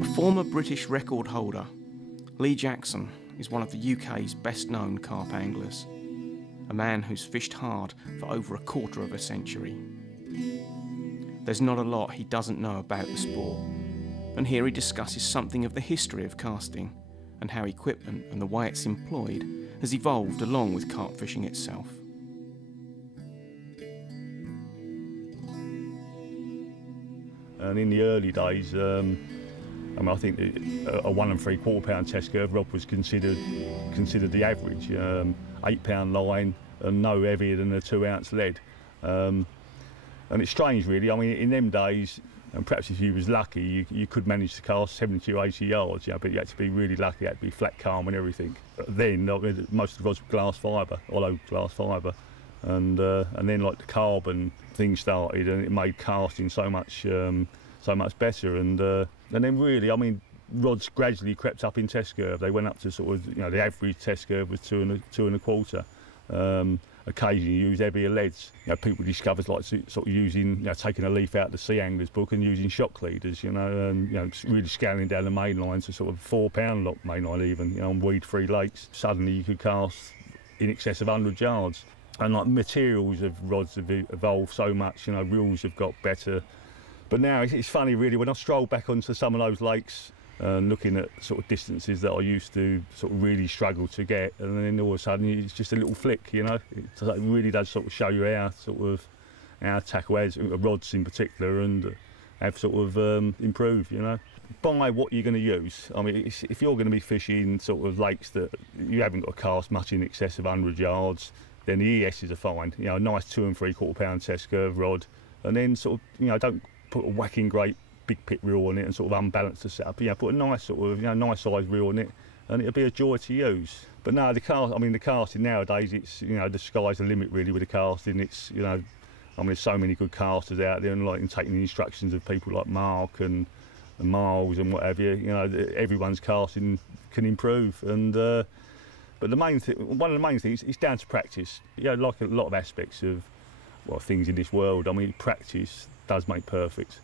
A former British record holder, Lee Jackson is one of the UK's best-known carp anglers, a man who's fished hard for over a quarter of a century. There's not a lot he doesn't know about the sport, and here he discusses something of the history of casting and how equipment and the way it's employed has evolved along with carp fishing itself. And in the early days, I think a 1 3/4 pound test curve rod was considered the average. 8 pound line and no heavier than a 2 ounce lead. And it's strange really, I mean in them days, and perhaps if you was lucky, you could manage to cast 70 or 80 yards, you know, but you had to be really lucky, you had to be flat calm and everything. But then most of the rods were glass fibre, hollow glass fibre. And then like the carbon thing started and it made casting so much better. And then really, I mean, rods gradually crept up in test curve. They went up to sort of, you know, the average test curve was 2 1/4. Occasionally you use heavier leads. You know, people discovered like sort of using, you know, taking a leaf out of the Sea Angler's book and using shock leaders, you know, and you know, really scaling down the main line to sort of 4 pound lock main line even, you know, on weed-free lakes. Suddenly you could cast in excess of 100 yards. And like materials of rods have evolved so much, you know, reels have got better. But now it's funny really, when I stroll back onto some of those lakes and looking at sort of distances that I used to sort of really struggle to get, and then all of a sudden it's just a little flick, you know. It really does sort of show you how tackle has, rods in particular, and have sort of improved, you know. Buy what you're going to use. I mean, if you're going to be fishing sort of lakes that you haven't got to cast much in excess of 100 yards, then the ESs are fine. You know, a nice 2 3/4 pound test curve rod, and then sort of, you know, don't put a whacking great big pit reel on it and sort of unbalance the setup. You know, put a nice sort of, you know, nice size reel on it, and it'll be a joy to use. But no, the casting nowadays, it's, you know, the sky's the limit really with the casting. It's, you know, I mean, there's so many good casters out there, and like taking the instructions of people like Mark and Miles and whatever, you know, everyone's casting can improve. And but the main thing, one of the main things, is down to practice. You know, like a lot of aspects of, well, things in this world, I mean, practice does make perfect.